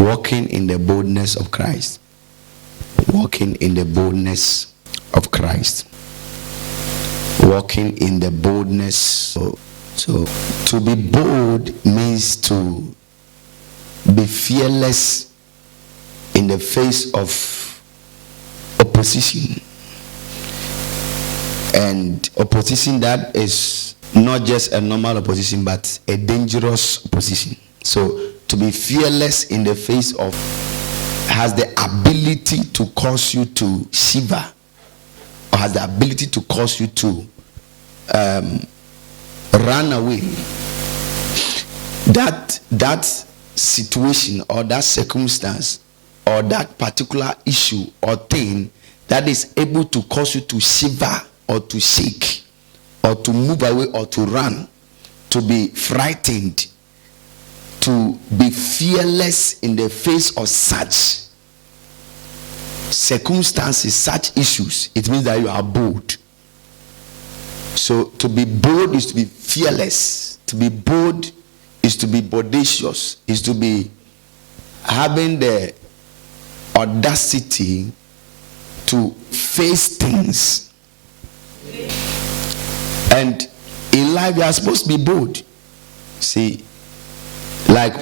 Walking in the boldness of Christ. Walking in the boldness of Christ. Walking in the boldness. So to be bold means to be fearless in the face of opposition. And opposition that is not just a normal opposition, but a dangerous opposition. So to be fearless in the face of has the ability to cause you to shiver, or has the ability to cause you to run away. That situation or that circumstance or that particular issue or thing that is able to cause you to shiver or to shake or to move away or to run, to be frightened, to be fearless in the face of such circumstances, such issues, it means that you are bold. So to be bold is to be fearless. To be bold is to be bodacious, is to be having the audacity to face things. And in life you are supposed to be bold. See, like,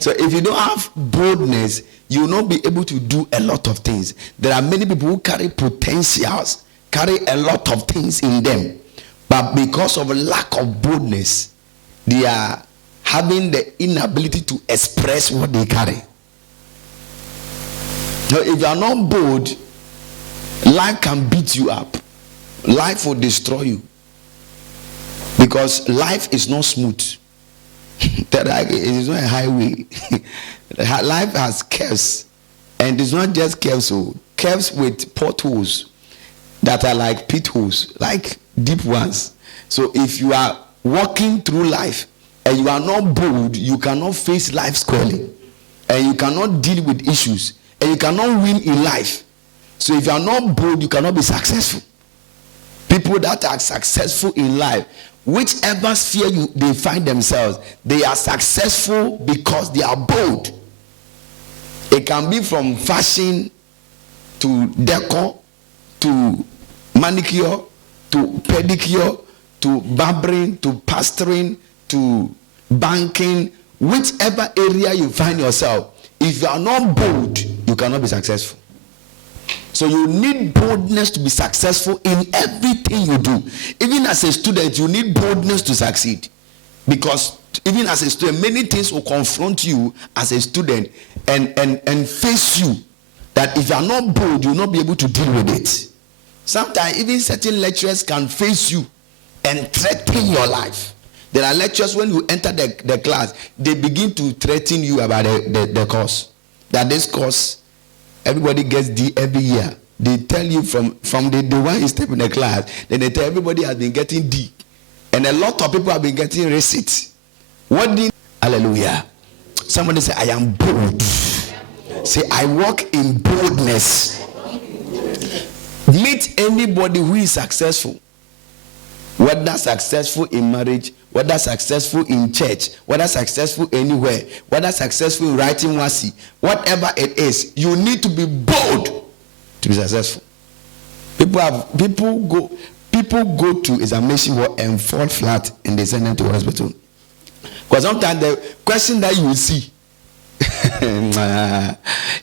so if you don't have boldness, you will not be able to do a lot of things. There are many people who carry potentials, carry a lot of things in them, but because of a lack of boldness, they are having the inability to express what they carry. So if you are not bold, life can beat you up. Life will destroy you. Because life is not smooth. It is not a highway. Life has curves. And it's not just curves, curves with potholes that are like pit holes, like deep ones. So if you are walking through life and you are not bold, you cannot face life squarely. And you cannot deal with issues. And you cannot win in life. So if you are not bold, you cannot be successful. People that are successful in life, whichever sphere they find themselves, they are successful because they are bold. It can be from fashion to decor to manicure to pedicure to barbering to pastoring to banking. Whichever area you find yourself, if you are not bold, you cannot be successful. So you need boldness to be successful in everything you do. Even as a student, you need boldness to succeed. Because even as a student, many things will confront you as a student and face you that if you are not bold, you will not be able to deal with it. Sometimes even certain lecturers can face you and threaten your life. There are lecturers, when you enter the class, they begin to threaten you about the course. That this course, everybody gets D every year. They tell you from the one you step in the class, then they tell everybody has been getting D. And a lot of people have been getting receipts. What did hallelujah? Somebody say, I am bold. Say, I walk in boldness. Meet anybody who is successful. Whether successful in marriage, whether successful in church, whether successful anywhere, whether successful in writing wasi, whatever it is, you need to be bold to be successful. People go to examination hall and fall flat and they send them to hospital. Because sometimes the question that you will see,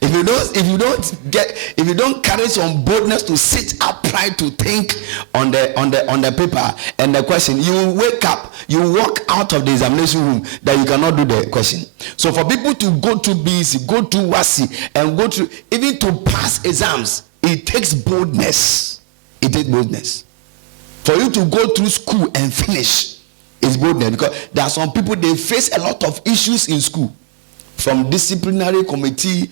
if you don't carry some boldness to sit upright to think on the paper and the question, you wake up, you walk out of the examination room that you cannot do the question. So for people to go to BC, go to WASI, and go to even to pass exams, it takes boldness. It takes boldness. For you to go through school and finish is boldness, because there are some people, they face a lot of issues in school. From disciplinary committee,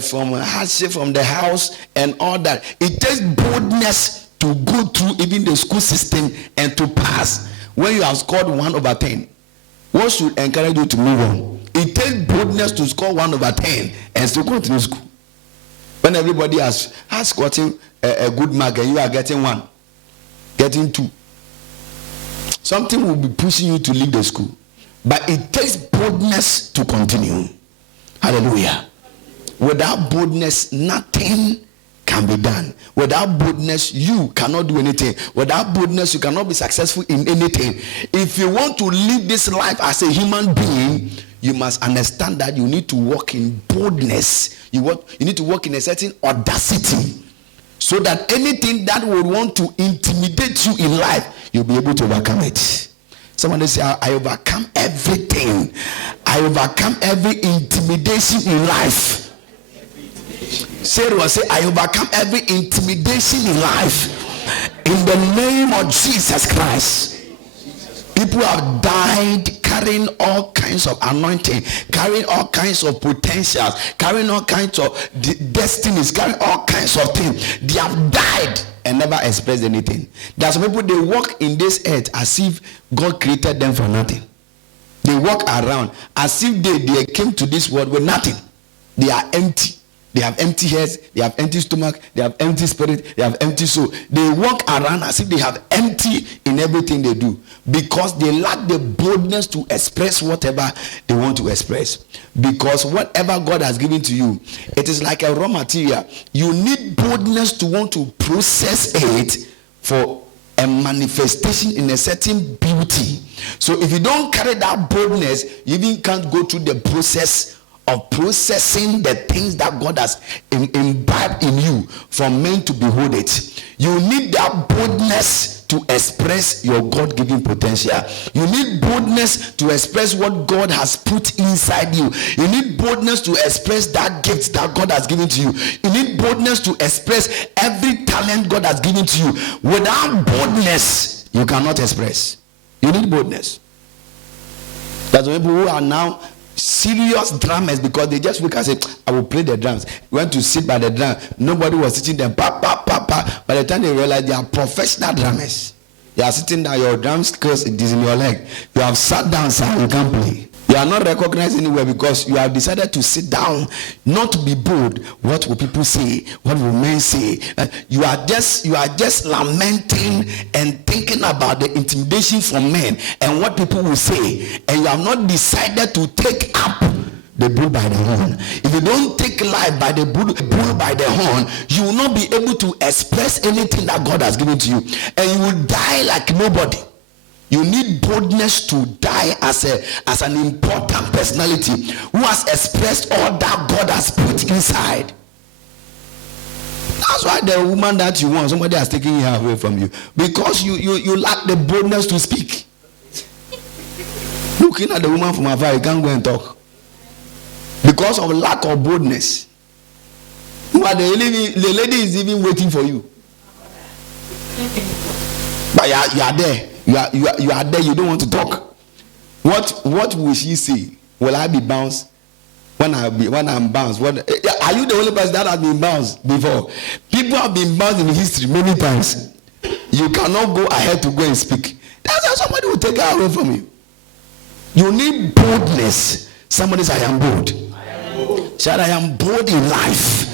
from hardship from the house and all that. It takes boldness to go through even the school system and to pass. When you have scored 1/10, what should encourage you to move on? It takes boldness to score 1/10 and still continue school. When everybody has gotten a good mark and you are getting 1, getting 2, something will be pushing you to leave the school. But it takes boldness to continue. Hallelujah. Without boldness, nothing can be done. Without boldness, you cannot do anything. Without boldness, you cannot be successful in anything. If you want to live this life as a human being, you must understand that you need to walk in boldness. You need to walk in a certain audacity, so that anything that would want to intimidate you in life, you'll be able to overcome it. Somebody say, I overcome everything. I overcome every intimidation in life. Say, I overcome every intimidation in life in the name of Jesus Christ. People have died carrying all kinds of anointing, carrying all kinds of potentials, carrying all kinds of destinies, carrying all kinds of things. They have died and never expressed anything. There are some people, they walk in this earth as if God created them for nothing. They walk around as if they came to this world with nothing. They are empty. They have empty heads, they have empty stomach, they have empty spirit, they have empty soul. They walk around as if they have empty in everything they do, because they lack the boldness to express whatever they want to express. Because whatever God has given to you, it is like a raw material. You need boldness to want to process it for a manifestation in a certain beauty. So if you don't carry that boldness, you even can't go through the process of processing the things that God has imbibed in you for men to behold it. You need that boldness to express your God-given potential. You need boldness to express what God has put inside you. You need boldness to express that gift that God has given to you. You need boldness to express every talent God has given to you. Without boldness, you cannot express. You need boldness. That's why people who are now serious drummers, because they just look and say, I will play the drums. Went to sit by the drum. Nobody was teaching them. Pa, pa, pa, pa. By the time they realize they are professional drummers, you are sitting down, your drum skills, it is in your leg. You have sat down, sir, you can't play. You are not recognized anywhere because you have decided to sit down, not to be bold. What will people say? What will men say? You are just lamenting and thinking about the intimidation from men and what people will say, and you have not decided to take up the bull by the horn. If you don't take life by the bull by the horn, you will not be able to express anything that God has given to you, and you will die like nobody. You need boldness to die as an important personality who has expressed all that God has put inside. That's why the woman that you want, somebody has taken her away from you, because you lack the boldness to speak. Looking at the woman from afar, you can't go and talk because of lack of boldness. But the lady is even waiting for you, but you are there. You are there. You don't want to talk. What will she say? Will I be bounced when I'm bounced? Are you the only person that has been bounced before? People have been bounced in history many times. You cannot go ahead to go and speak. That's how somebody will take her away from you. You need boldness. Somebody say, I am bold. Shout, I am bold in life.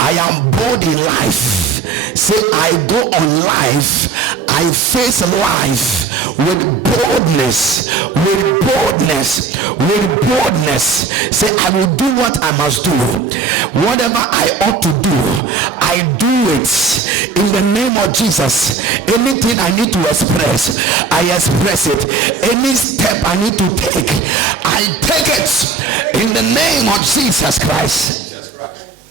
I am bold in life. Say, I go on life. I face life with boldness. With boldness. With boldness. Say, I will do what I must do. Whatever I ought to do, I do it. In the name of Jesus. Anything I need to express, I express it. Any step I need to take, I take it. In the name of Jesus Christ.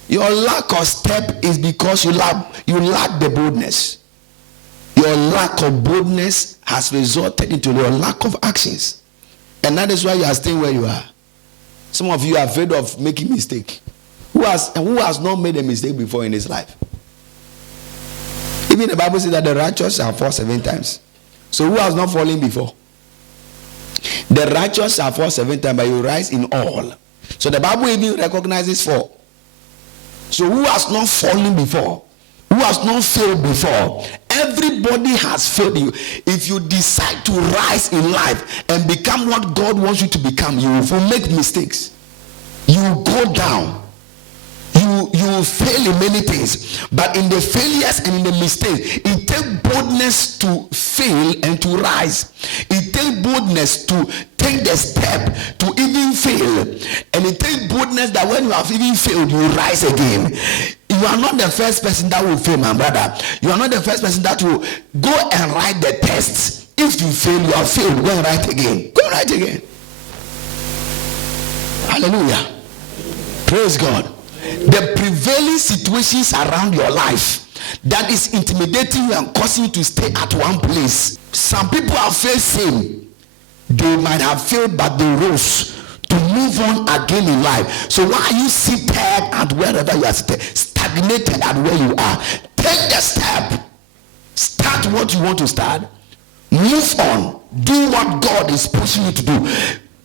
Your lack of step is because you lack the boldness. Your lack of boldness has resulted into your lack of actions. And that is why you are staying where you are. Some of you are afraid of making mistake. Who has not made a mistake before in his life? Even the Bible says that the righteous shall fall 7 times. So who has not fallen before? The righteous shall fall 7 times, but you rise in all. So the Bible even recognizes 4. So who has not fallen before? Who has not failed before? Everybody has failed you. If you decide to rise in life and become what God wants you to become, you will make mistakes. You will go down. You will fail in many things. But in the failures and in the mistakes, it takes boldness to fail and to rise. It takes boldness to take the step to even fail. And it takes boldness that when you have even failed, you rise again. You are not the first person that will fail, my brother. You are not the first person that will go and write the tests. If you fail, you have failed. Go and write again. Go and write again. Hallelujah. Praise God. The prevailing situations around your life that is intimidating you and causing you to stay at one place. Some people are facing. They might have failed, but they rose to move on again in life. So why are you seated at wherever you are seated, stagnated at where you are? Take the step. Start what you want to start. Move on. Do what God is pushing you to do.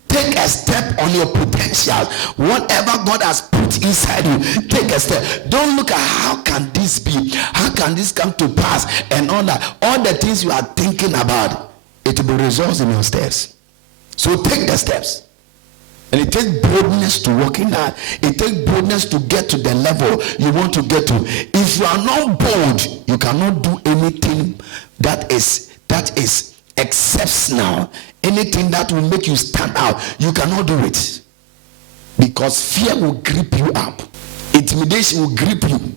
Take a step on your potential. Whatever God has put inside you, take a step. Don't look at how can this be, how can this come to pass, and all that. All the things you are thinking about, it will result in your steps. So take the steps. And it takes boldness to walk in that. It takes boldness to get to the level you want to get to. If you are not bold, you cannot do anything that is exceptional. Anything that will make you stand out, you cannot do it. Because fear will grip you up. Intimidation will grip you.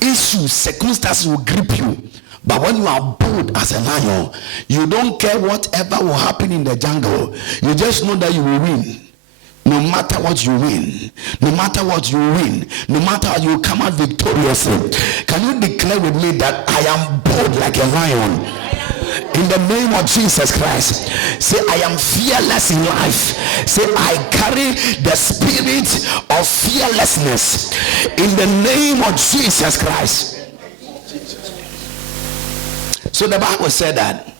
Issues, circumstances will grip you. But when you are bold as a lion, you don't care whatever will happen in the jungle. You just know that you will win. No matter what you win, no matter what you win, no matter how you come out victoriously. Can you declare with me that I am bold like a lion? In the name of Jesus Christ. Say, I am fearless in life. Say, I carry the spirit of fearlessness in the name of Jesus Christ. So the Bible said that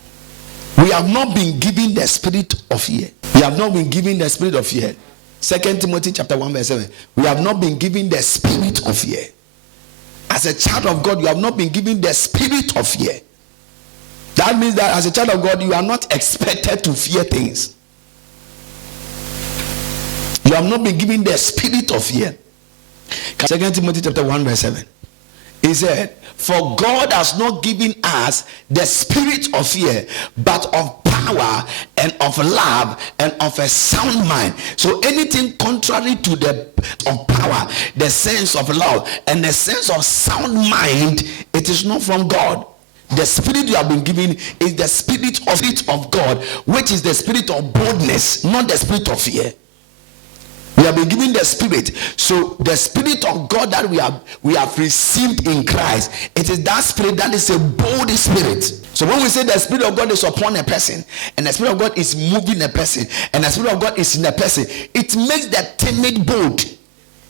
we have not been given the spirit of fear. We have not been given the spirit of fear. 2 Timothy chapter 1 verse 7. We have not been given the spirit of fear. As a child of God, you have not been given the spirit of fear. That means that as a child of God, you are not expected to fear things. You have not been given the spirit of fear. 2 Timothy chapter 1 verse 7. He said, for God has not given us the spirit of fear, but of power and of love and of a sound mind. So anything contrary to the of power, the sense of love, and the sense of sound mind, it is not from God. The spirit you have been given is the spirit of God, which is the spirit of boldness, not the spirit of fear. We have been given the spirit. So the spirit of God that we have received in Christ, it is that spirit that is a bold spirit. So when we say the spirit of God is upon a person, and the spirit of God is moving a person, and the spirit of God is in a person, it makes the timid bold.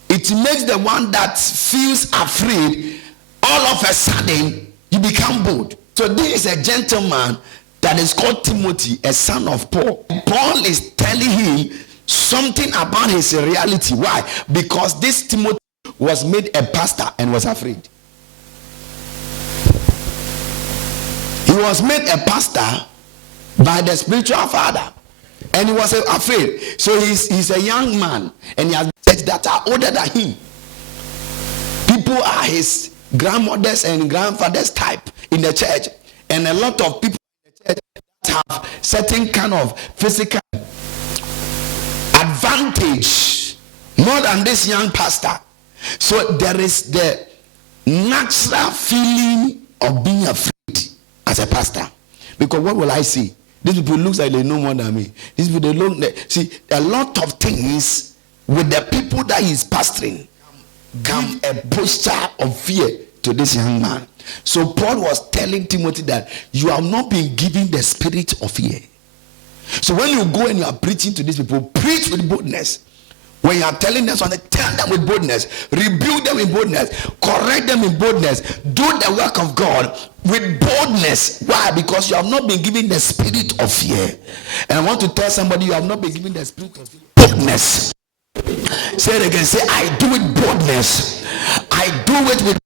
It makes the one that feels afraid, all of a sudden you become bold. So this is a gentleman that is called Timothy, a son of Paul. Paul is telling him something about his reality. Why? Because this Timothy was made a pastor and was afraid. He was made a pastor by the spiritual father, and he was afraid. So he's a young man, and he has church that are older than him. People are his grandmothers and grandfathers type in the church, and a lot of people in the church have certain kind of physical advantage more than this young pastor. So there is the natural feeling of being afraid as a pastor, because what will I see? These people look like they know more than me. These people, they look, see a lot of things with the people that he's pastoring. Come a posture of fear to this young man. So Paul was telling Timothy that you have not been given the spirit of fear. So when you go and you are preaching to these people, preach with boldness. When you are telling them something, tell them with boldness, rebuke them with boldness, correct them with boldness, do the work of God with boldness. Why? Because you have not been given the spirit of fear. And I want to tell somebody, you have not been given the spirit of fear. Boldness. Say it again. Say, I do it boldness. I do it with